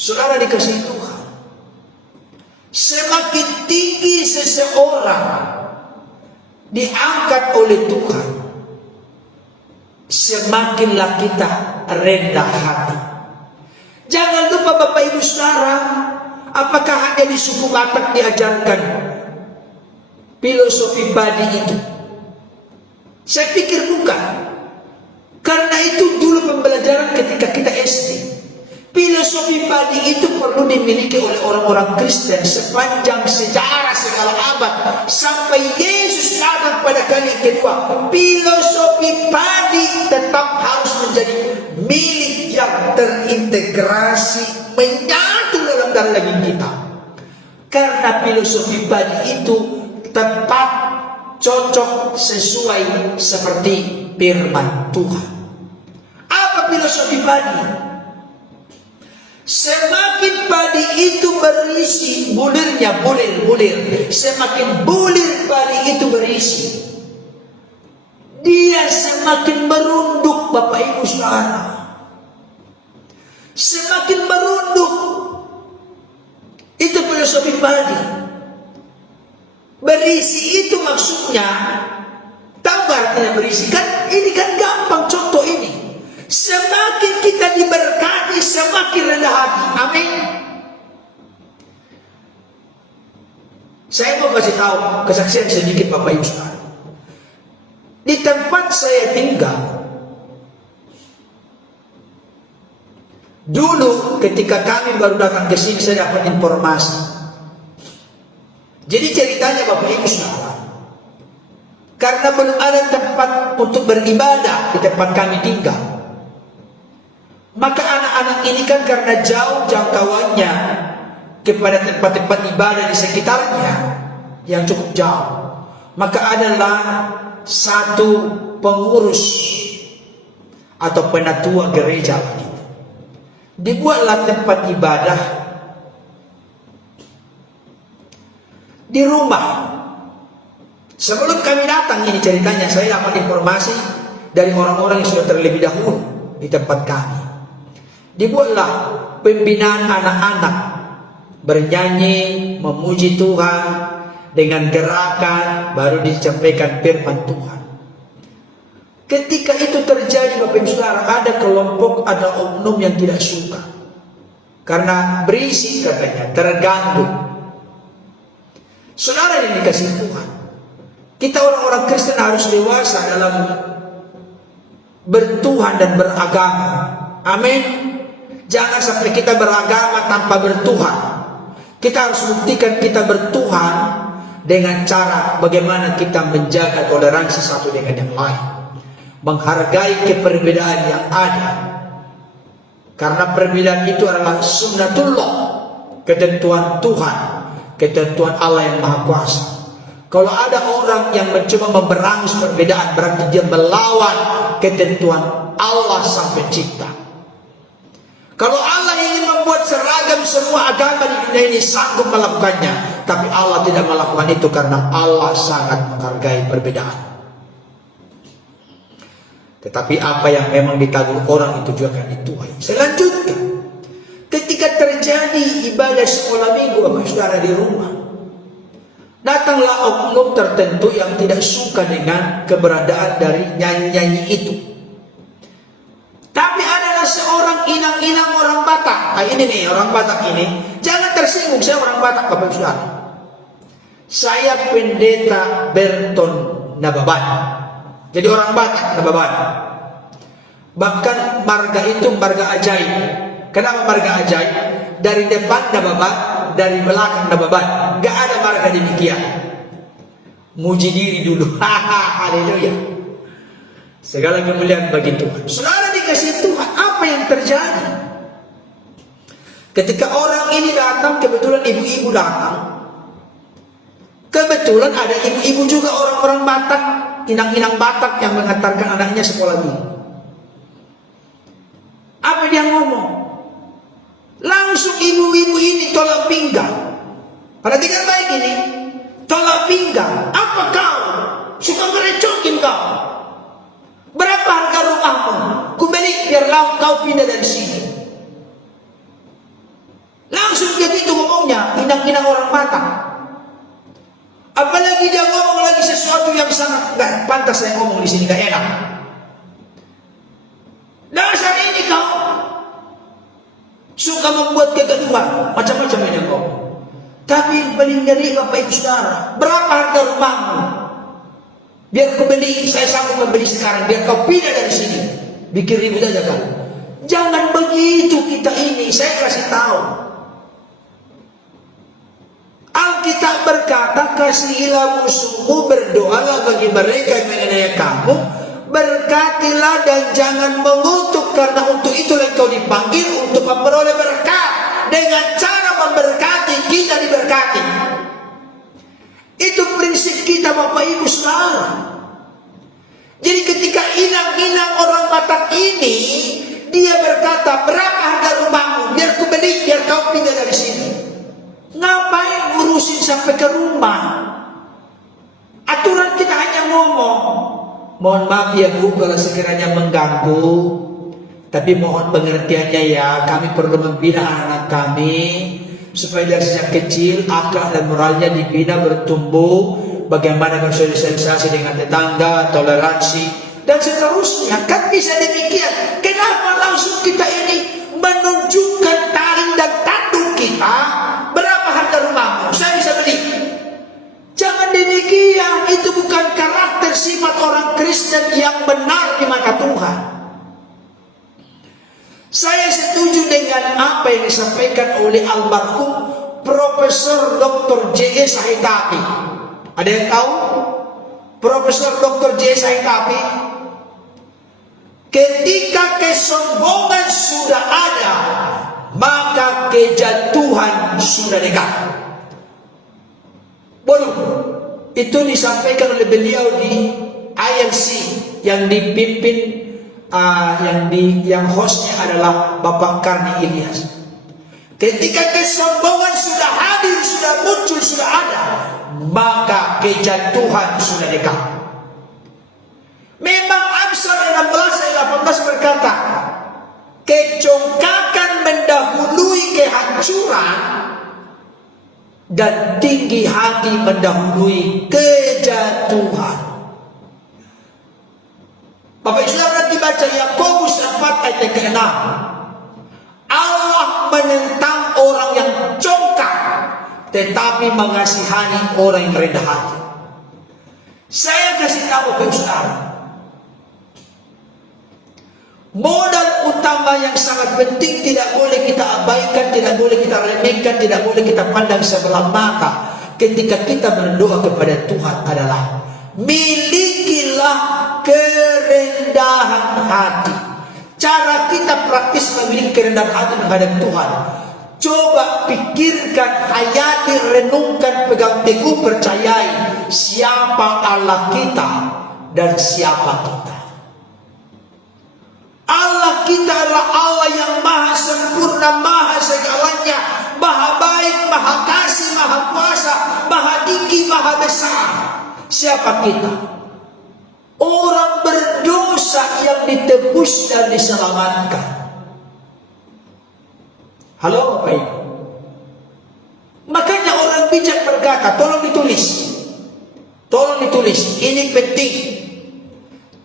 Saudara dikasih Tuhan, semakin tinggi seseorang diangkat oleh Tuhan, semakinlah kita rendah hati. Jangan lupa Bapak Ibu Saudara, apakah hanya di suku Batak diajarkan filosofi padi itu? Saya pikir bukan. Karena itu dulu pembelajaran ketika kita SD. Filosofi padi itu perlu dimiliki oleh orang-orang Kristen sepanjang sejarah segala abad sampai Yesus datang pada kali kedua. Filosofi padi tetap harus menjadi milik yang terintegrasi, menyatu dalam darah daging kita. Karena filosofi padi itu tepat, cocok, sesuai seperti firman Tuhan. Apa filosofi padi? Semakin padi itu berisi, bulirnya bulir, semakin bulir padi itu berisi, dia semakin merunduk Bapak Ibu Saudara. Semakin merunduk. Itu filosofi padi. Berisi itu maksudnya, tahu gak artinya berisi? Kan ini kan gampang contoh ini. Semakin kita diberkati, semakin rendah hati. Amin. Saya mau kasih tahu kesaksian sedikit Bapak Ibu Saudara. Di tempat saya tinggal, dulu ketika kami baru datang ke sini, saya dapat informasi. Jadi ceritanya Bapak Ibu Saudara, karena belum ada tempat untuk beribadah di tempat kami tinggal, maka anak-anak ini kan karena jauh jangkauannya kepada tempat-tempat ibadah di sekitarnya yang cukup jauh, maka adalah satu pengurus atau penatua gereja ini, dibuatlah tempat ibadah di rumah. Sebelum kami datang, ini ceritanya, saya dapat informasi dari orang-orang yang sudah terlebih dahulu di tempat kami. Dibuatlah pembinaan anak-anak bernyanyi, memuji Tuhan dengan gerakan, baru disampaikan firman Tuhan. Ketika itu terjadi Bapak Ibu Saudara, ada kelompok, ada oknum yang tidak suka karena berisi katanya, terganggu. Saudara yang dikasih Tuhan, kita orang-orang Kristen harus dewasa dalam bertuhan dan beragama. Amin. Jangan sampai kita beragama tanpa bertuhan. Kita harus buktikan kita bertuhan dengan cara bagaimana kita menjaga toleransi satu dengan yang lain, menghargai keperbedaan yang ada. Karena perbedaan itu adalah sunnatullah, ketentuan Tuhan, ketentuan Allah yang Maha Kuasa. Kalau ada orang yang mencoba memberangus perbedaan, berarti dia melawan ketentuan Allah Sang Pencipta. Kalau Allah ingin membuat seragam semua agama di dunia ini, sanggup melakukannya. Tapi Allah tidak melakukan itu karena Allah sangat menghargai perbedaan. Tetapi apa yang memang ditanggung orang itu juga akan dituai. Selanjutnya, ketika terjadi ibadah sekolah minggu Bapak Saudara di rumah, datanglah oknum tertentu yang tidak suka dengan keberadaan dari nyanyi-nyanyi itu. Tapi adalah seorang inang-inang orang Batak. Nah ini nih orang Batak ini, jangan tersinggung, saya orang Batak Bapak Saudara. Saya pendeta Berton Nababan. Jadi orang Batak Nababan. Bahkan marga itu marga ajaib. Kenapa marga ajaib? Dari depan Nababan, dari belakang Nababan. Gak ada marga demikian. Muji diri dulu. Haleluya. Segala kemuliaan bagi Tuhan. Saudara dikasih Tuhan, apa yang terjadi? Ketika orang ini datang, kebetulan ibu-ibu datang. Kebetulan ada ibu-ibu juga orang-orang Batak, inang-inang Batak yang mengantarkan anaknya sekolah minggu. Apa dia ngomong? Langsung ibu-ibu ini tolak pinggang. Perhatikan baik ini. Tolak pinggang. Apa kau? Suka merecokin kau? Berapa harga rumahmu? Ku beli biar kau pindah dari sini. menghina-hina orang Batak. Apalagi dia ngomong lagi sesuatu yang sangat gak pantas saya ngomong di sini, gak enak. Dasar ini kau suka membuat kegaduhan, macam-macam ini kau. Tapi yang paling ngeri Bapak Ibu Saudara, berapa harga rumahmu? Biar kau beli, saya sanggup membeli sekarang, biar kau pindah dari sini. Bikin ribut aja kan. Jangan begitu kita ini, saya kasih tahu. Alkitab berkata, kasihilah musuhmu, berdoalah bagi mereka yang menganiaya kamu, berkatilah dan jangan mengutuk, karena untuk itulah engkau dipanggil untuk memperoleh berkat. Dengan cara memberkati, kita diberkati. Itu prinsip kita Bapak Ibu Saudara. Jadi ketika inang-inang orang Batak ini, dia berkata, berapa harga rumahmu? Biar ku beli, biar kau pindah dari sini. Ngapain ngurusin sampai ke rumah? Aturan kita hanya ngomong. Mohon maaf ya Bu kalau sekiranya mengganggu, tapi mohon pengertiannya ya. Kami perlu membina anak-anak kami supaya dari sejak kecil akhlak dan moralnya dibina, bertumbuh. Bagaimana bersosialisasi dengan tetangga, toleransi dan seterusnya. Kan bisa demikian. Kenapa langsung kita ini menunjukkan taring dan tanduk kita? Berapa harga rumahmu? Saya bisa beli. Jangan demikian. Itu bukan karakter sifat orang Kristen yang benar di mata Tuhan. Saya setuju dengan apa yang disampaikan oleh almarhum Profesor Dr. J.S. Haitapi. Ada yang tahu? Profesor Dr. J.S. Haitapi, ketika kesombongan sudah ada, maka kejatuhan sudah dekat. Belum. Itu disampaikan oleh beliau di ILC yang dipimpin, yang hostnya adalah Bapak Karni Ilyas. Ketika kesombongan sudah hadir, sudah muncul, sudah ada, maka kejatuhan sudah dekat. Memang Amsal 16 ayat 18 berkata, kecongkakan mendahului kehancuran dan tinggi hati mendahului kejatuhan. Bapak Ibu Saudara, nanti baca Yakobus 4 ayat ke-6. Allah menentang orang yang congkak, tetapi mengasihani orang yang rendah hati. Saya kasih tahu Bapak Ibu Saudara, modal utama yang sangat penting tidak boleh kita abaikan, tidak boleh kita remehkan, tidak boleh kita pandang sebelah mata ketika kita berdoa kepada Tuhan adalah milikilah kerendahan hati. Cara kita praktis memiliki kerendahan hati menghadap Tuhan. Coba pikirkan, hayati, renungkan, pegang teguh, percayai siapa Allah kita dan siapa kita. Allah kita adalah Allah yang maha sempurna, maha segalanya, maha baik, maha kasih, maha kuasa, maha tinggi, maha besar. Siapa kita? Orang berdosa yang ditebus dan diselamatkan. Halo Bapak Ibu. Makanya orang bijak berkata, tolong ditulis. Tolong ditulis, ini penting.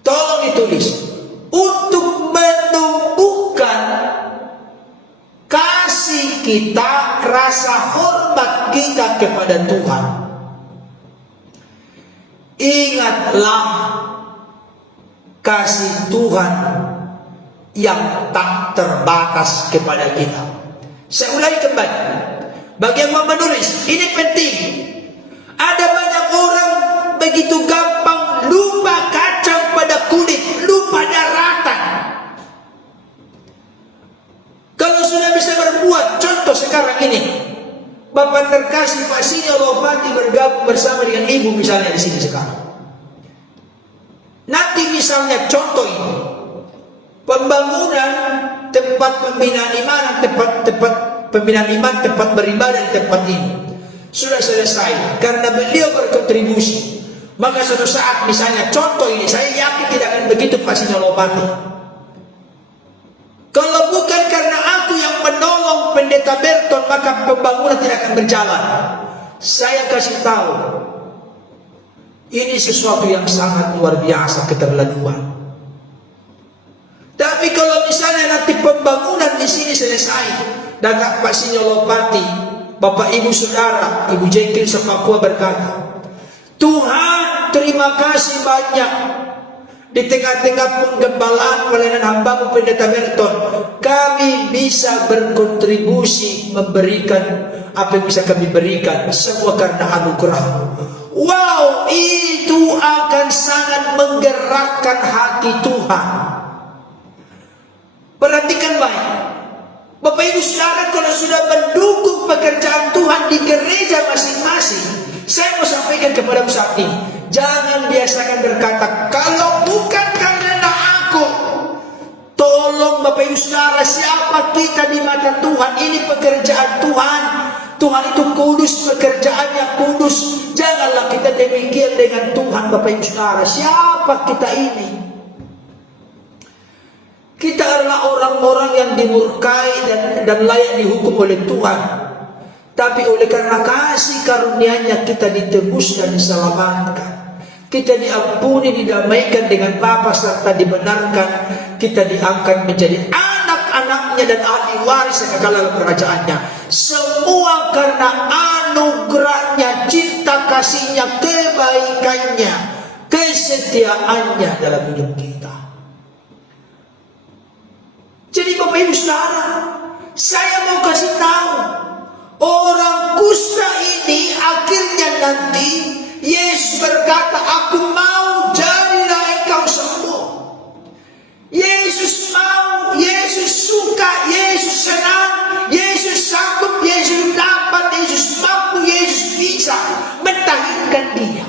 Tolong ditulis. Untuk menumbuhkan kasih kita, rasa hormat kita kepada Tuhan. Ingatlah kasih Tuhan yang tak terbatas kepada kita. Saya ulangi kembali. Bagi yang mau menulis, ini penting. Ada banyak orang begitu gampang lupa kacang pada kulit, lupa daratan. Kalau sudah bisa berbuat, contoh sekarang ini, Bapak terkasih Pak Sinyo Lopati bergabung bersama dengan Ibu misalnya di sini sekarang. Nanti misalnya contoh ini, pembangunan tempat pembinaan iman, tempat pembinaan iman, tempat beribadah di tempat ini sudah selesai karena beliau berkontribusi. Maka suatu saat misalnya contoh ini, saya yakin tidak akan begitu Pak Sinyo Lopati. Kalau bukan karena aku yang menolong pendeta pendeta Berton, maka pembangunan tidak akan berjalan. Saya kasih tahu, ini sesuatu yang sangat luar biasa, keterlaluan. Tapi kalau misalnya nanti pembangunan di sini selesai, dan Pak Sinyolopati, Bapak Ibu Saudara, Ibu Jekyll Sepakua berkata, Tuhan terima kasih banyak, di tengah-tengah penggembalaan pelayanan hamba-Mu Pendeta Berton, kami bisa berkontribusi memberikan apa yang bisa kami berikan, semua karena anugerah-Mu. Wow, itu akan sangat menggerakkan hati Tuhan. Perhatikan baik, Bapak Ibu Saudara, kalau sudah mendukung pekerjaan Tuhan di gereja masing-masing, saya mau sampaikan kepada saat ini, jangan biasakan berkata, kalau bukan karena aku. Tolong Bapak Ibu Saudara, siapa kita di mata Tuhan? Ini pekerjaan Tuhan. Tuhan itu kudus, pekerjaannya kudus. Janganlah kita demikian dengan Tuhan, Bapak Ibu Saudara. Siapa kita ini? Kita adalah orang-orang yang dimurkai dan layak dihukum oleh Tuhan. Tapi oleh karena kasih karunia-Nya kita ditebus dan diselamatkan. Kita diampuni, didamaikan dengan Bapa serta dibenarkan. Kita diangkat menjadi anak-anaknya dan ahli waris kekal kerajaannya. Semua karena anugerahnya, cinta kasihnya, kebaikannya, kesetiaannya dalam hidup kita. Jadi Bapak Ibu Saudara, saya mau kasih tahu, orang kusta ini akhirnya nanti Yesus berkata, aku mau, jadilah engkau sembuh. Yesus mau, Yesus suka, Yesus senang, Yesus sanggup, Yesus dapat, Yesus mampu, Yesus bisa mentahirkan dia.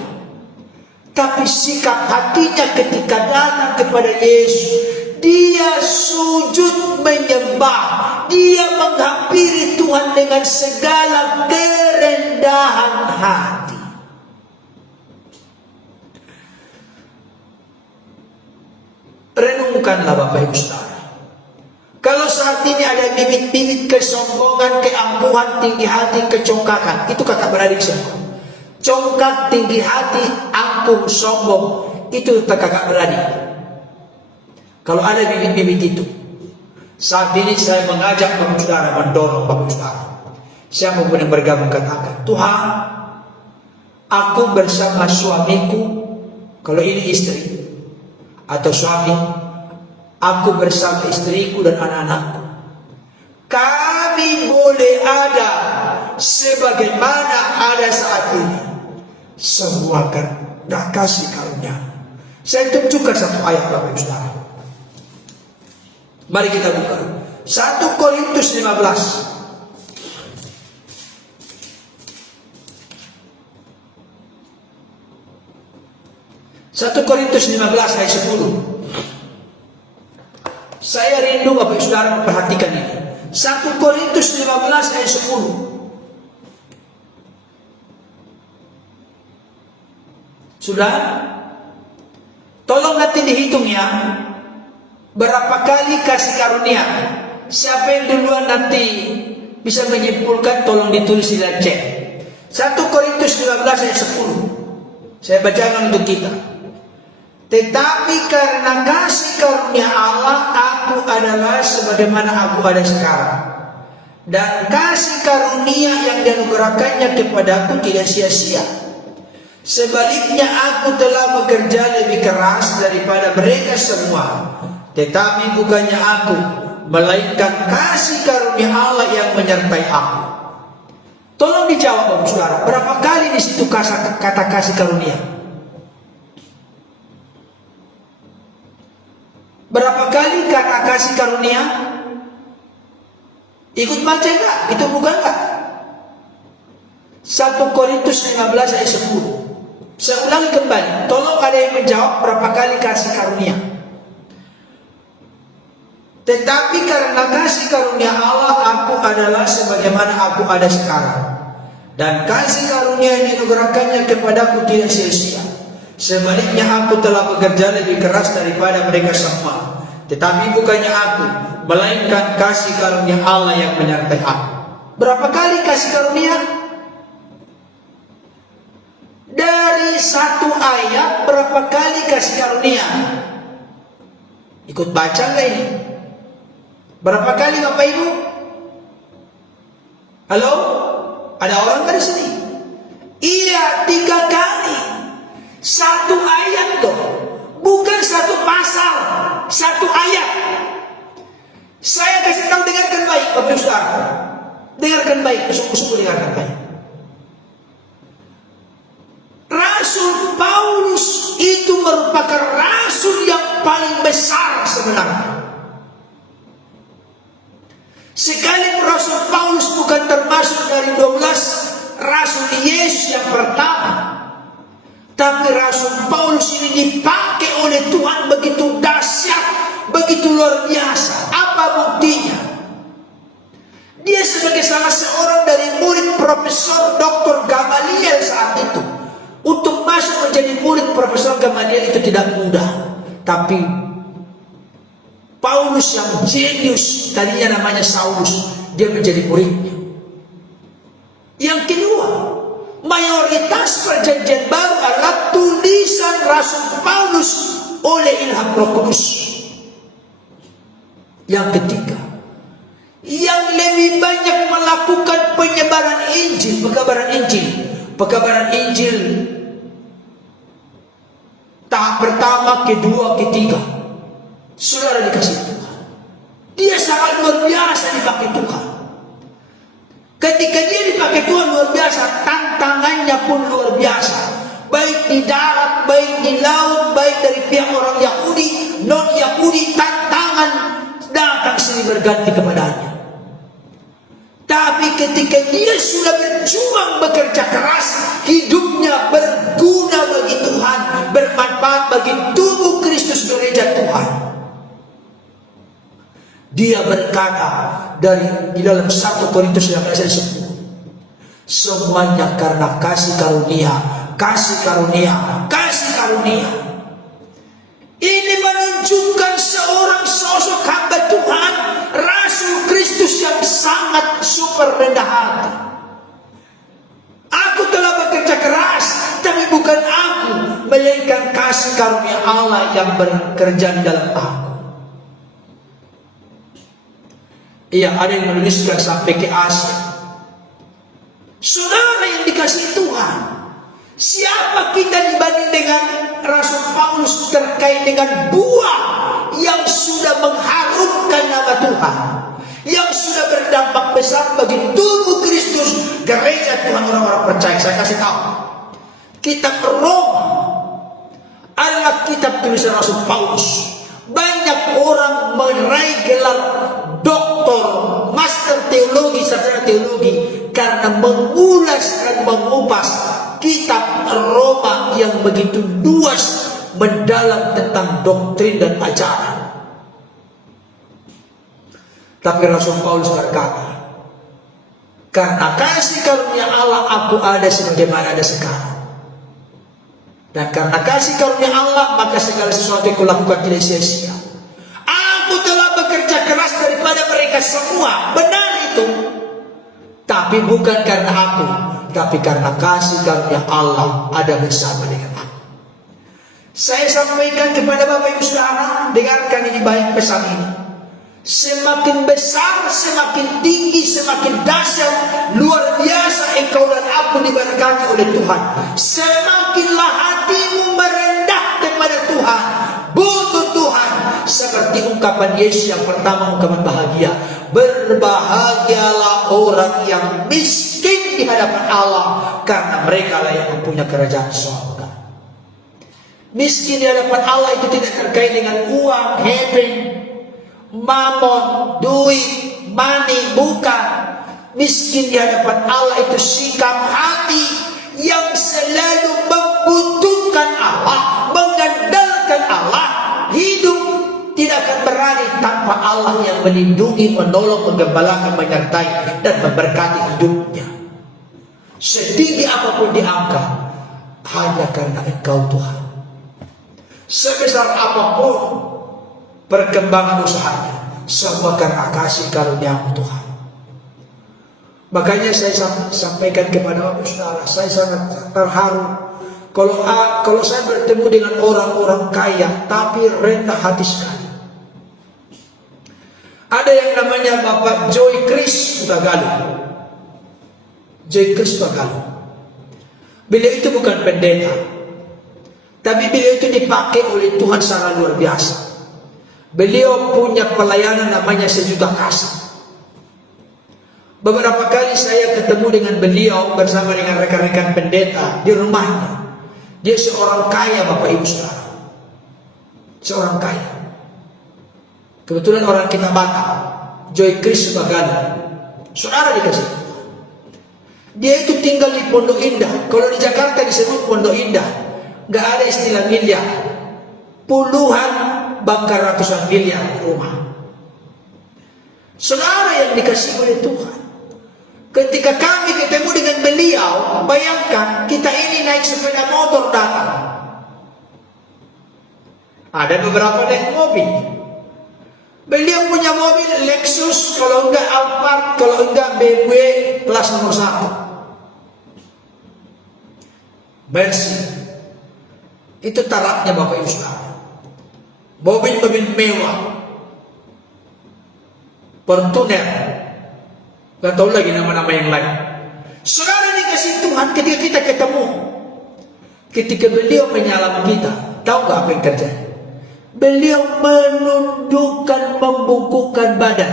Tapi sikap hatinya ketika datang kepada Yesus, dia sujud menyembah, dia menghampiri Tuhan dengan segala kerendahan hati. Renungkanlah Bapak Ibu Saudara. Kalau saat ini ada bibit-bibit kesombongan, keangkuhan, tinggi hati, kecongkakan, itu kakak beradik semua. Congkak, tinggi hati, angkuh, sombong, itu kakak beradik. Kalau ada bibit-bibit itu, saat ini saya mengajak Bapak Saudara, mendorong Bapak Saudara. Siapapun yang bergabung katakan, Tuhan, aku bersama suamiku, kalau ini istri, atau suami, aku bersama istriku dan anak-anakku. Kami boleh ada sebagaimana ada saat ini. Semua karena kasih karunia. Saya tunjukkan satu ayat Bapak Ibu Saudara. Mari kita buka 1 Korintus 15. 1 Korintus 15 ayat 10. Saya rindu Bapak Saudara memperhatikan ini. 1 Korintus 15 ayat 10. Sudah? Tolong nanti dihitung ya. Berapa kali kasih karunia? Siapa yang duluan nanti bisa menyimpulkan, tolong ditulis di chat. 1 Korintus 15 ayat 10. Saya bacakan untuk kita. Tetapi karena kasih karunia Allah, aku adalah sebagaimana aku ada sekarang. Dan kasih karunia yang dianugerahkannya kepadaku tidak sia-sia. Sebaliknya aku telah bekerja lebih keras daripada mereka semua. Tetapi bukannya aku, melainkan kasih karunia Allah yang menyertai aku. Tolong dijawab Bapak Saudara, berapa kali di situ kata kasih karunia? Berapa kali kata kasih karunia? Ikut baca enggak? Itu bukan enggak? 1 Korintus 15 ayat 10. Saya ulangi kembali, tolong ada yang menjawab berapa kali kasih karunia. Tetapi karena kasih karunia Allah, aku adalah sebagaimana aku ada sekarang. Dan kasih karunia yang dianugerahkannya kepadaku tidak sia-sia. Sebaliknya aku telah bekerja lebih keras daripada mereka semua. Tetapi bukannya aku, melainkan kasih karunia Allah yang menyertai aku. Berapa kali kasih karunia? Dari satu ayat berapa kali kasih karunia? Ikut baca nggak ini? Berapa kali Bapak Ibu? Halo? Ada orang nggak di sini? Iya, 3 kali. Satu ayat tuh, bukan satu pasal, satu ayat. Saya kasih tahu, dengarkan baik, Bapak Ibu Saudara. Dengarkan baik, sungguh-sungguh dengarkan baik. Rasul Paulus itu merupakan rasul yang paling besar sebenarnya. Sekalipun Rasul Paulus bukan termasuk dari 12 Rasul Yesus yang pertama, tapi Rasul Paulus ini dipakai oleh Tuhan begitu dahsyat, begitu luar biasa. Apa buktinya? Dia sebagai salah seorang dari murid Profesor Dr. Gamaliel saat itu. Untuk masuk menjadi murid Profesor Gamaliel itu tidak mudah. Tapi Paulus yang jenius, tadinya namanya Saulus, dia menjadi muridnya. Yang kedua, mayoritas perjanjian baru adalah tulisan Rasul Paulus oleh ilham Roh Kudus. Yang ketiga, yang lebih banyak melakukan penyebaran Injil, pekabaran Injil tahap pertama, kedua, ketiga, saudara dikasih Tuhan. Dia sangat luar biasa dipakai Tuhan. Ketika dia dipakai Tuhan luar biasa, tantangannya pun luar biasa. Baik di darat, baik di laut, baik dari pihak orang Yahudi, non Yahudi, tantangan datang silih berganti kepadanya. Tapi ketika dia sudah berjuang bekerja keras, hidupnya berguna bagi Tuhan, bermanfaat bagi tubuh Kristus gereja Tuhan. Dia berkata di dalam 1 Korintus 19 ayat 10, semuanya karena kasih karunia, kasih karunia, kasih karunia. Ini menunjukkan seorang sosok hamba Tuhan, Rasul Kristus yang sangat super rendah hati. Aku telah bekerja keras, tapi bukan aku, melainkan kasih karunia Allah yang bekerja di dalam aku. Iya, ada yang menuliskan sampai ke Asia. Saudara yang dikasihi Tuhan, siapa kita dibanding dengan Rasul Paulus terkait dengan buah yang sudah mengharumkan nama Tuhan, yang sudah berdampak besar bagi tubuh Kristus, gereja Tuhan, orang-orang percaya. Saya kasih tahu, kitab Roma adalah kitab tulisan Rasul Paulus. Banyak orang meraih gelar doktor, master teologi, sarjana teologi karena mengulas dan mengupas kitab Roma yang begitu luas mendalam tentang doktrin dan ajaran. Tapi Rasul Paulus berkata, karena kasih karunia Allah aku ada sebagaimana ada sekarang. Dan karena kasih karunia Allah, maka segala sesuatu yang kulakukan tidak sia-sia. Aku telah bekerja keras daripada mereka semua, benar itu. Tapi bukan karena aku, tapi karena kasih karunia Allah ada bersama dengan aku. Saya sampaikan kepada Bapak Ibu Saudara, dengarkan ini baik pesan ini. Semakin besar, semakin tinggi, semakin dahsyat, luar biasa engkau dan aku diberkati oleh Tuhan, semakinlah hatimu merendah kepada Tuhan, butuh Tuhan. Seperti ungkapan Yesus yang pertama, ungkapan bahagia. Berbahagialah orang yang miskin di hadapan Allah, karena mereka lah yang mempunyai kerajaan surga. Miskin di hadapan Allah itu tidak terkait dengan uang, hebring, mamon, duit, money, bukan. Miskin di hadapan Allah itu sikap hati yang selalu membutuhkan Allah, mengandalkan Allah. Hidup tidak akan berani tanpa Allah yang melindungi, menolong, menggembalakan, menyertai dan memberkati hidupnya. Setinggi apapun diangkat, hanya karena Engkau Tuhan. Sebesar apapun perkembangan usahanya, semua karena kasih karunia-Mu Tuhan. Makanya saya sampaikan kepada Bapak Saudara, saya sangat terharu kalau saya bertemu dengan orang-orang kaya tapi rendah hati sekali. Ada yang namanya Bapak Joy Chris Tagalo. Joy Chris Tagalo. Beliau itu bukan pendeta, tapi beliau itu dipakai oleh Tuhan secara luar biasa. Beliau punya pelayanan namanya Sejuta Kasih. Beberapa kali saya ketemu dengan beliau bersama dengan rekan-rekan pendeta di rumahnya. Dia seorang kaya, Bapak Ibu Saudara. Seorang kaya. Kebetulan orang kita Batak, Joy Chris Tagalo. Saudara dikasih. Dia itu tinggal di Pondok Indah. Kalau di Jakarta disebut Pondok Indah, nggak ada istilah miliar. Puluhan bahkan ratusan miliar rumah. Saudara yang dikasih oleh Tuhan. Ketika kami ketemu dengan beliau, bayangkan kita ini naik sepeda motor datang. Ada beberapa naik mobil. Beliau punya mobil Lexus, kalau enggak Alphard, kalau enggak BMW kelas nomor 1. Mercy. Itu tarafnya Bapak Ibu Saudara. Mobil-mobil mewah. Fortuner. Gak tahu lagi nama-nama yang lain. Saudara dikasih Tuhan ketika kita ketemu. Ketika beliau menyalami kita, tahu gak apa yang terjadi? Beliau menundukkan, membungkukkan badan.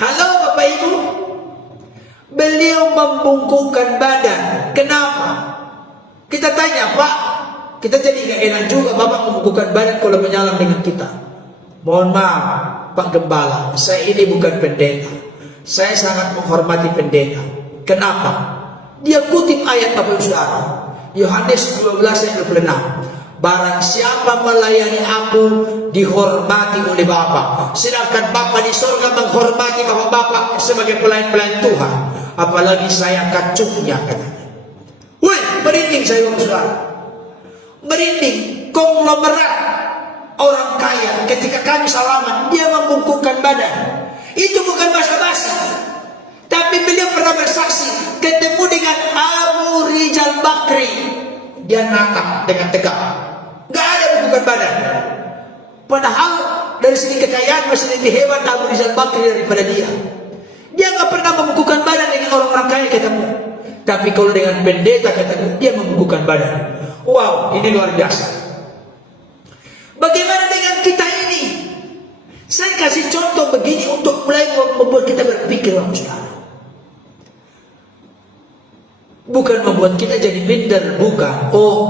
Halo Bapak Ibu. Beliau membungkukkan badan. Kenapa? Kita tanya, Pak, kita jadi gak enak juga Bapak membungkukkan badan kalau menyalam dengan kita. Mohon maaf Pak Gembala, saya ini bukan pendeta. Saya sangat menghormati pendeta. Kenapa? Dia kutip ayat Bapak Ibu Saudara, Yohanes 12 ayat 26. Barang siapa melayani aku dihormati oleh Bapa, sedangkan Bapa di surga menghormati Bapak-bapak sebagai pelayan-pelayan Tuhan. Apalagi saya kacungnya katanya. Wih, merinding saya Bapak Saudara. Merinding. Konglomerat orang kaya ketika kami salaman dia membungkukkan badan. Itu bukan basa-basi, tapi beliau pernah bersaksi ketemu dengan Abu Rizal Bakri, dia natap dengan tegak, gak ada bungkukan badan. Padahal dari segi kekayaan masih lebih hebat Abu Rizal Bakri daripada dia. Dia gak pernah membungkukkan badan dengan orang-orang kaya ketemu, tapi kalau dengan pendeta ketemu dia membungkukkan badan. Wow, ini luar biasa. Bagaimana dengan kita ini? Saya kasih contoh begini untuk mulai membuat kita berpikir, Bapak Saudara. Bukan membuat kita jadi minder, bukan. Oh,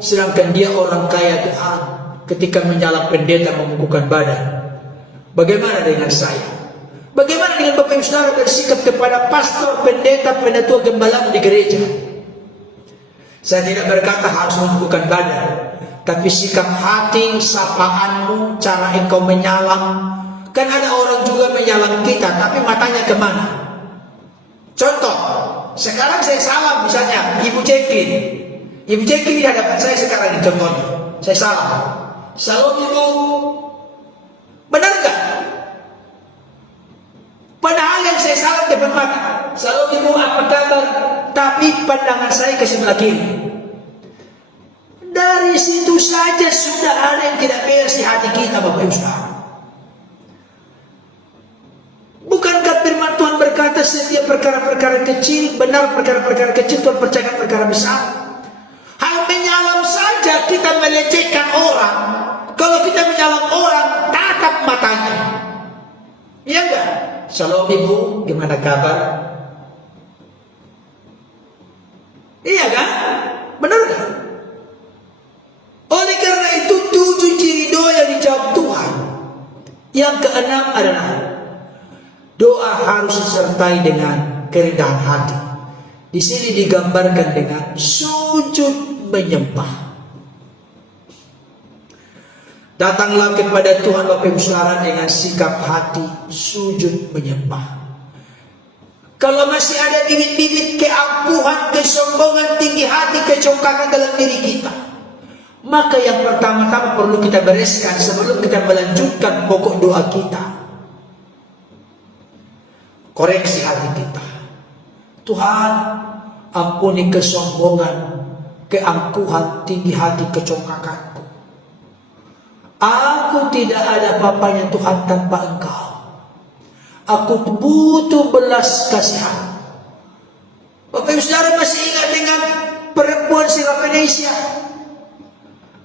sedangkan dia orang kaya Tuhan. Ketika menyalak pendeta membungkukkan badan. Bagaimana dengan saya? Bagaimana dengan Bapak Ibu Saudara bersikap kepada pastor, pendeta, penatua, gembala di gereja? Saya tidak berkata harus membungkukkan badan. Tapi sikap hati, sapaanmu, cara engkau menyalam. Kan ada orang juga menyalam kita, tapi matanya kemana? Contoh, sekarang saya salam misalnya Ibu Jacqueline. Ibu Jacqueline di hadapan saya sekarang ini contohnya. Saya salam. Salam Ibu. Benar gak? Padahal yang saya salam depan mata. Salam Ibu, apa kabar? Tapi pandangan saya ke sebelah kiri. Dari situ saja sudah ada yang tidak beres di hati kita, Bapak Ibu Saudara. Bukankah firman Tuhan berkata setiap perkara-perkara kecil, benar perkara-perkara kecil Tuhan percayakan perkara besar. Hal menyalam saja kita melecehkan orang. Kalau kita menyalam orang, tatap matanya. Iya enggak? Shalom Ibu, gimana kabar? Iya kan? Benar kan? Oleh karena itu 7 ciri doa yang dijawab Tuhan. Yang keenam adalah doa harus disertai dengan kerendahan hati. Di sini digambarkan dengan sujud menyembah. Datanglah kepada Tuhan Bapak Ibu Saudara dengan sikap hati sujud menyembah. Kalau masih ada bibit-bibit keangkuhan, kesombongan, tinggi hati, kecongkakan dalam diri kita, maka yang pertama-tama perlu kita bereskan sebelum kita melanjutkan pokok doa kita. koreksi hati kita. Tuhan, ampuni kesombongan, keangkuhan, tinggi hati, kecongkakanku. Aku tidak ada apa-apanya Tuhan tanpa Engkau. Aku butuh belas kasihan. Bapak Ibu Saudara masih ingat dengan perempuan Syropenesia?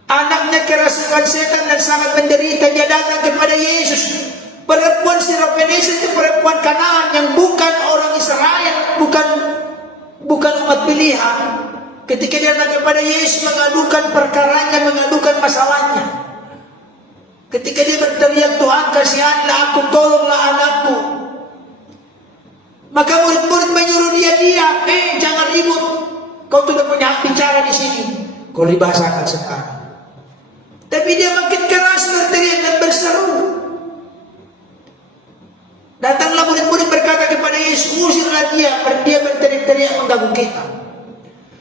Anaknya kerasukan setan dan sangat menderita. Dia datang kepada Yesus. Perempuan Syropenesia itu perempuan Kanaan yang bukan orang Israel, bukan umat pilihan. Ketika dia datang kepada Yesus mengadukan perkaranya, mengadukan masalahnya. Ketika dia berteriak, Tuhan kasihanlah aku, tolonglah anakku. Maka murid-murid menyuruh dia, jangan ribut. Kau tidak punya hak bicara di sini. Kau dibahasakan sekarang. Tapi dia makin keras berteriak dan berseru. Datanglah murid-murid berkata kepada Yesus, usirlah dia berteriak-teriak mengganggu kita.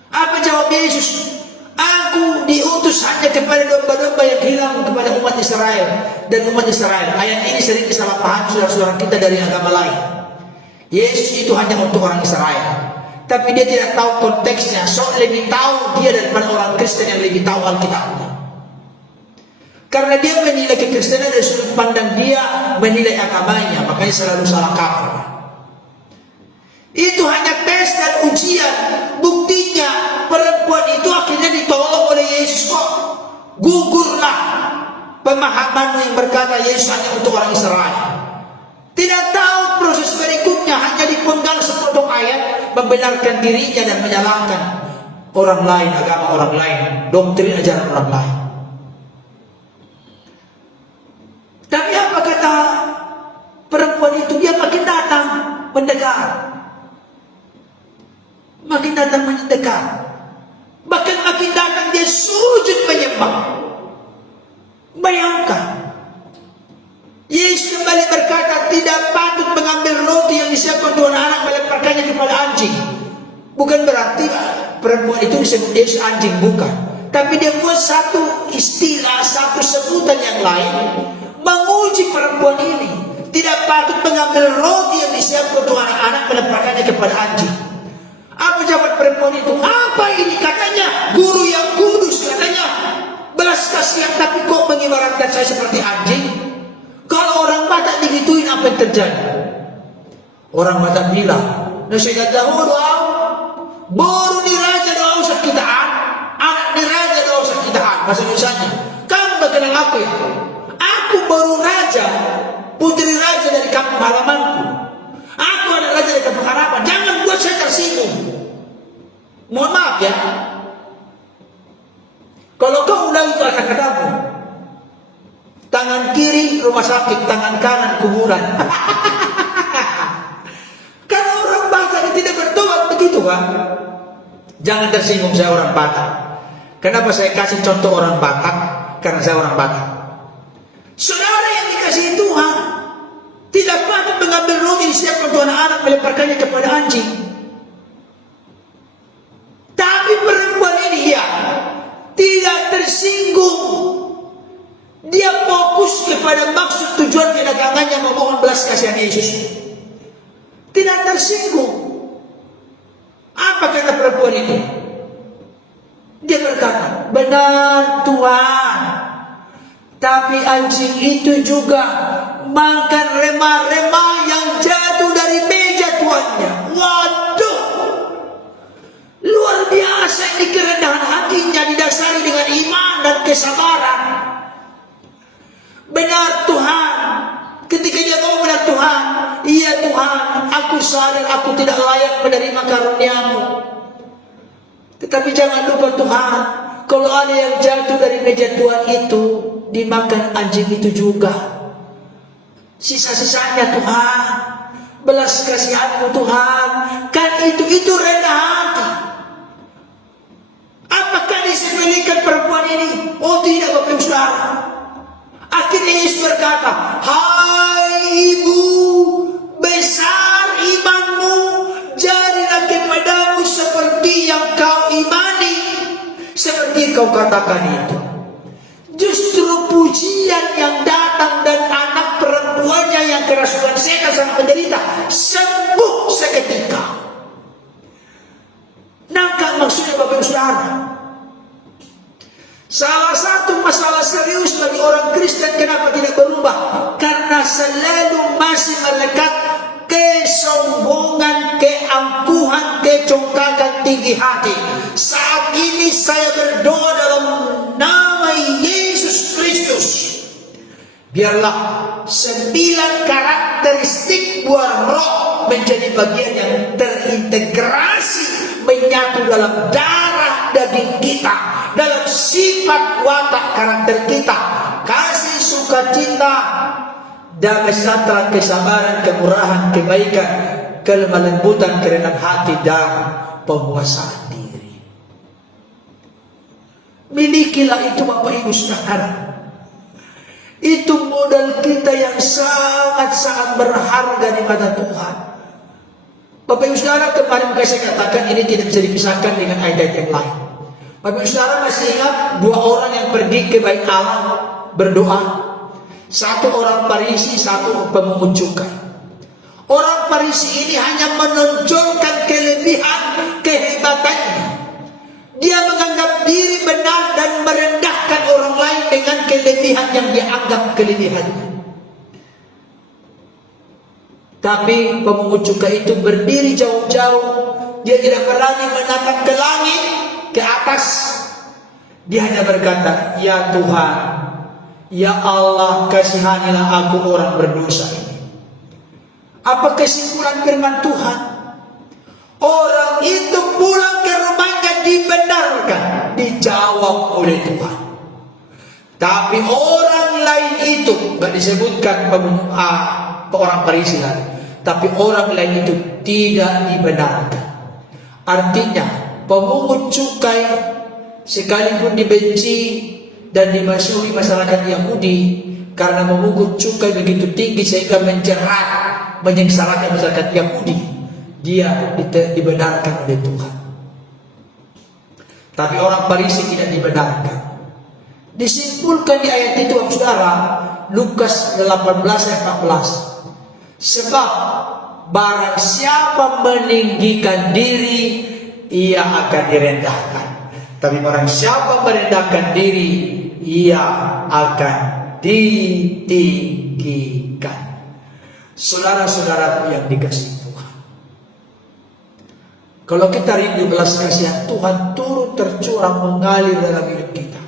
Apa jawab Yesus? Aku diutus hanya kepada domba-domba yang hilang kepada umat Israel dan umat Israel. Ayat ini sering disalahpahami saudara-saudara kita dari agama lain. Yesus itu hanya untuk orang Israel, tapi dia tidak tahu konteksnya. Lebih tahu dia daripada orang Kristen yang lebih tahu Alkitabnya. Karena dia menilai kekristenan dari sudut pandang dia menilai agamanya, makanya selalu salah kaprah. Itu hanya tes dan ujian. Buktinya perempuan itu akhirnya ditolong oleh Yesus kok. Gugurlah pemahamanmu yang berkata Yesus hanya untuk orang Israel. Tidak tahu proses berikutnya, hanya dipenggal sepotong ayat membenarkan dirinya dan menyalahkan orang lain, agama orang lain, doktrin ajaran orang lain. Tapi apa kata perempuan itu? Dia makin datang mendekat. Makin datang mendekat. Bahkan makin datang dia sujud menyembah. Bayangkan. Yesus kembali berkata, tidak patut mengambil roti yang disiapkan Tuhan anak melemparkannya kepada anjing. Bukan berarti perempuan itu disebut Yesus anjing, bukan. Tapi dia buat satu istilah, satu sebutan yang lain menguji perempuan ini. Tidak patut mengambil roti yang disiapkan Tuhan anak melemparkannya kepada anjing. Apa jawab perempuan itu? Apa ini? Katanya guru yang kudus, katanya belas kasihan, tapi kok mengibaratkan saya seperti anjing? Kalau orang Batak digituin apa yang terjadi? Orang Batak bilang, nasihat dahulu baru diraja doa usah kitaan, anak diraja doa usah kitaan. Bahasa Indonesianya, kamu gak kenal aku ya? Aku baru raja, putri raja dari kampung halamanku. Aku adalah raja dari kampung halaman. Jangan buat saya tersinggung. Mohon maaf ya. Kalau kau ulangi kata-katamu, tangan kiri rumah sakit, tangan kanan kuburan. Kalau orang Batak tidak bertobat begitu kan? Jangan tersinggung, saya orang Batak. Kenapa saya kasih contoh orang Batak? Karena saya orang Batak. Saudara yang dikasihi Tuhan, tidak patut mengambil roti disiapkan Tuhan anak melemparkannya kepada anjing. Tapi perempuan ini ya tidak tersinggung. Dia fokus kepada maksud tujuan kedatangannya, memohon belas kasihan Yesus. Tidak tersinggung. Apa kata perempuan itu? Dia berkata, benar Tuhan, tapi anjing itu juga makan remah-remah yang jatuh dari meja tuannya. Waduh, luar biasa ini kerendahan hatinya didasari dengan iman dan kesabaran. Benar Tuhan. Ketika dia ngomong benar Tuhan, iya Tuhan, aku sadar aku tidak layak menerima karunia-Mu. Tetapi jangan lupa Tuhan, kalau ada yang jatuh dari meja Tuhan itu, dimakan anjing itu juga. Sisa-sisanya Tuhan, belas kasihan-Mu Tuhan, kan itu rendah hati. Apakah disepelekan perempuan ini? Oh tidak Bapak Ibu Saudara. Akhirnya Yesus berkata, hai ibu, besar imanmu, jadilah kepadamu seperti yang kau imani, seperti kau katakan itu. Justru pujian yang datang dan anak perempuannya yang kerasukan setan sangat menderita kenapa tidak berubah? Karena selalu masih melekat kesombongan, keangkuhan, kecongkakan tinggi hati. Saat ini saya berdoa dalam nama Yesus Kristus, biarlah 9 karakteristik buah roh menjadi bagian yang terintegrasi, menyatu dalam darah daging kita, dalam sifat watak karakter kita: kasih, sukacita, damai sejahtera, kesabaran, kemurahan, kebaikan, kelemah lembutan, kerendahan hati, dan penguasaan diri. Milikilah itu Bapak Ibu Saudara. Itu modal kita yang sangat-sangat berharga di mata Tuhan. Bapak Ibu Saudara, kemarin saya katakan ini tidak bisa dipisahkan dengan ayat yang lain. Bapak Ibu Saudara masih ingat 2 orang yang pergi ke bait Allah berdoa? 1 orang Farisi, 1 pemungut cukai. Orang Farisi ini hanya menonjolkan kelebihan, kehebatannya. Dia menganggap diri benar dan merendahkan orang lain dengan kelebihan yang dia anggap kelebihannya. Tapi pemungut cukai itu berdiri jauh-jauh. Dia tidak berani menatap ke langit, ke atas. Dia hanya berkata, "Ya Tuhan, ya Allah, kasihanilah aku orang berdosa ini." Apa kesimpulan firman Tuhan? Orang itu pulang ke rumahnya dibenarkan, dijawab oleh Tuhan. Tapi orang lain itu, tidak disebutkan orang Farisi lagi, tapi orang lain itu tidak dibenarkan. Artinya pemungut cukai sekalipun dibenci dan dimusuhi masyarakat Yahudi karena memungut cukai begitu tinggi sehingga menjerat, menyengsarakan masyarakat Yahudi, dia dibenarkan oleh Tuhan. Tapi orang Farisi tidak dibenarkan. Disimpulkan di ayat itu, Saudara, Lukas 18 ayat 14. Sebab barang siapa meninggikan diri, ia akan direndahkan. Tapi barang siapa merendahkan diri, ia akan ditinggikan. Saudara-saudara yang dikasihi Tuhan, kalau kita rindu belas kasihan Tuhan turut tercurah mengalir dalam hidup kita,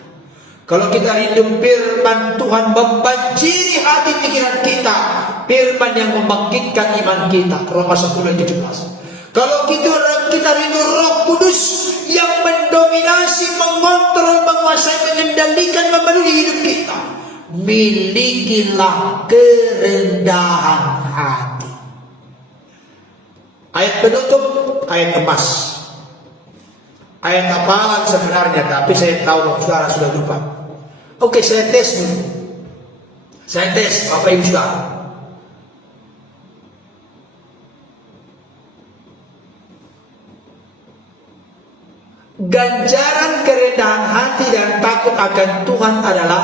kalau kita rindu firman Tuhan membanjiri hati pikiran kita, firman yang membangkitkan iman kita, Roma 10:17. Kalau kita rindu Roh Kudus yang mendominasi, mengontrol, menguasai, mengendalikan, memenuhi hidup kita, milikilah kerendahan hati. Ayat penutup, ayat emas, ayat hafalan sebenarnya, tapi saya tahu saudara sudah lupa. Oke, saya tes dulu. Saya tes Bapak Ibu Saudara. Ganjaran kerendahan hati dan takut akan Tuhan adalah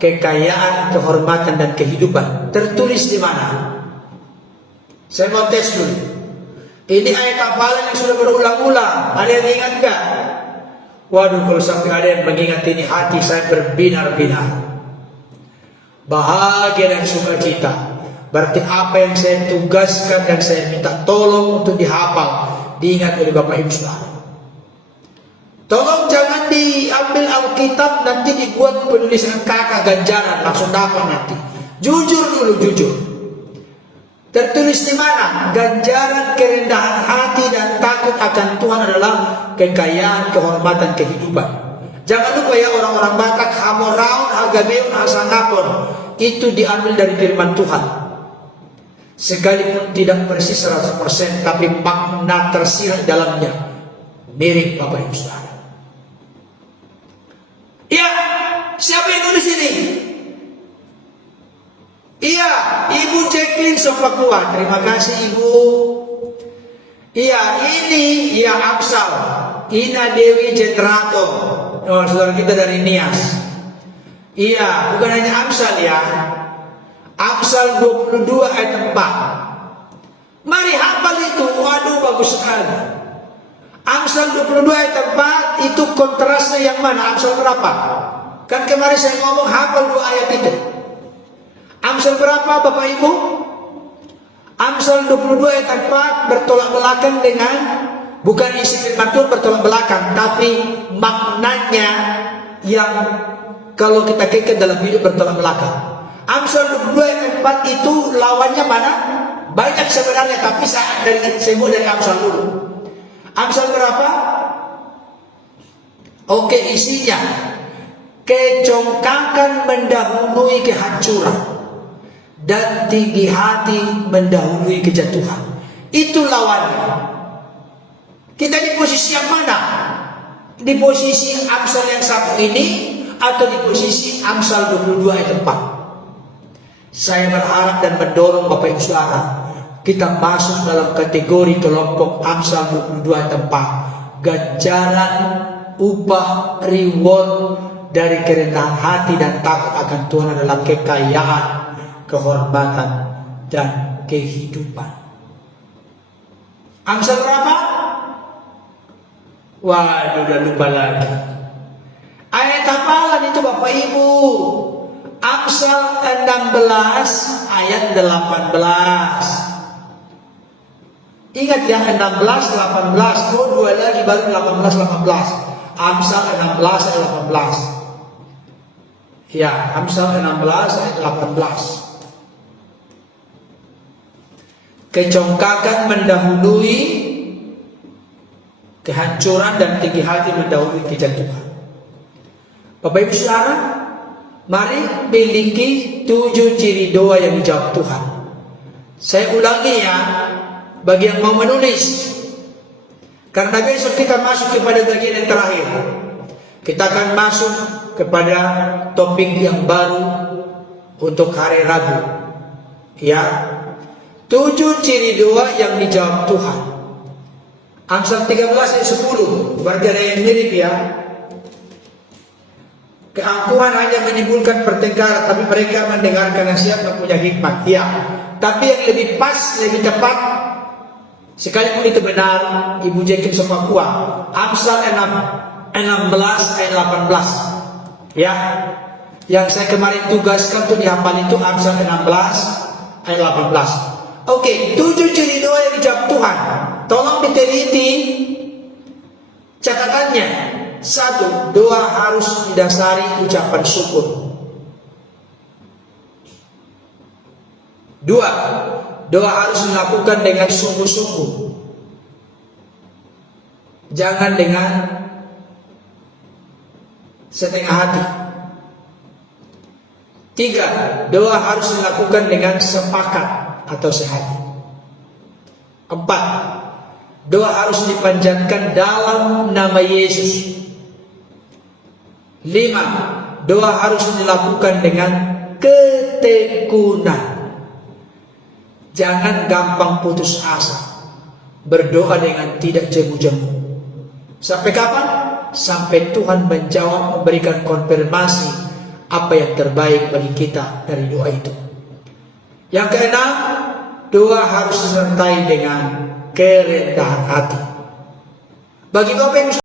kekayaan, kehormatan, dan kehidupan. Tertulis di mana? Saya mau tes dulu. Ini ayat hafalan yang sudah berulang-ulang. Ada yang ingat gak? Waduh, kalau sampai ada yang mengingat ini, hati saya berbinar-binar. Bahagia dan sukacita. Berarti apa yang saya tugaskan dan saya minta tolong untuk dihafal, diingat oleh Bapak Ibu Saudara. Tolong jangan diambil Alkitab nanti dibuat penulisan kakak ganjaran langsung dapat nanti. Jujur dulu, jujur. Tertulis di mana? Ganjaran kerendahan hati dan takut akan Tuhan adalah kekayaan, kehormatan, kehidupan. Jangan lupa ya, orang-orang Batak, Hamoraun, Hagameun, Hasanapon, itu diambil dari firman Tuhan. Sekalipun tidak persis 100%, tapi makna tersirat dalamnya mirip Bapak Ibu Saudara. Iya, siapa yang tulis ini? Iya, Ibu Jacqueline Sopakua. Terima kasih Ibu. Iya, ini ya Amsal, Ina Dewi Jetrato, saudara kita dari Nias. Iya, bukan hanya Amsal ya. Amsal 22 ayat 4. Mari hafal itu. Waduh, bagus sekali. Amsal 22 ayat 4 itu kontrasnya yang mana? Amsal berapa? Kan kemarin saya ngomong hafal 2 ayat itu. Amsal berapa Bapak Ibu? Amsal 22 ayat 4 bertolak belakang dengan, bukan isi firman Tuhan bertolak belakang, tapi maknanya yang kalau kita kaitkan dalam hidup bertolak belakang. Amsal 22 ayat 4 itu lawannya mana? Banyak sebenarnya, tapi saya dari Amsal dulu. Amsal berapa? Oke, isinya kecongkakan mendahului kehancuran dan tinggi hati mendahului kejatuhan. Itu lawannya. Kita di posisi yang mana? Di posisi Amsal yang satu ini atau di posisi Amsal 22 ayat 4? Saya berharap dan mendorong Bapak Ibu Saudara, kita masuk dalam kategori kelompok Amsal 22 ayat 4. Ganjaran, upah, reward dari kerendahan hati dan takut akan Tuhan adalah kekayaan, kehormatan, dan kehidupan. Amsal berapa? Waduh, udah lupa lagi. Ayat hafalan itu Bapak Ibu. Amsal 16 ayat 18. Ingat ya, 16, 18. Oh, dua lagi baru 18, 18. Amsal 16 ayat 18. Ya, Amsal 16 ayat 18. Kecongkakan mendahului kehancuran dan tinggi hati mendahului kejatuhan. Bapak Ibu Saudara, mari miliki 7 ciri doa yang dijawab Tuhan. Saya ulangi ya, bagi yang mau menulis, karena besok kita masuk kepada bagian yang terakhir. Kita akan masuk kepada topik yang baru untuk hari Rabu. Ya, 7 ciri doa yang dijawab Tuhan. Amsal 13 ayat 10. Berarti ada yang mirip ya. Keangkuhan hanya menimbulkan pertengkaran, tapi mereka mendengarkan nasihat mempunyai hikmat. Ya, tapi yang lebih pas, lebih tepat, sekalipun itu benar, Ibu Jekim Sepakua, Amsal 16 ayat 18. Ya, yang saya kemarin tugaskan untuk dihafal itu Amsal 16 ayat 18. Oke, 7 ciri doa yang dijawab Tuhan. Tolong diteliti catatannya. 1. Doa harus didasari ucapan syukur. 2. Doa harus dilakukan dengan sungguh-sungguh, jangan dengan setengah hati. 3. Doa harus dilakukan dengan sepakat atau sehati. 4. Doa harus dipanjatkan dalam nama Yesus. 5. Doa harus dilakukan dengan ketekunan. Jangan gampang putus asa. Berdoa dengan tidak jemu-jemu. Sampai kapan? Sampai Tuhan menjawab, memberikan konfirmasi apa yang terbaik bagi kita dari doa itu. Yang keenam, doa harus disertai dengan kerendahan hati. Bagi Bapak Ibu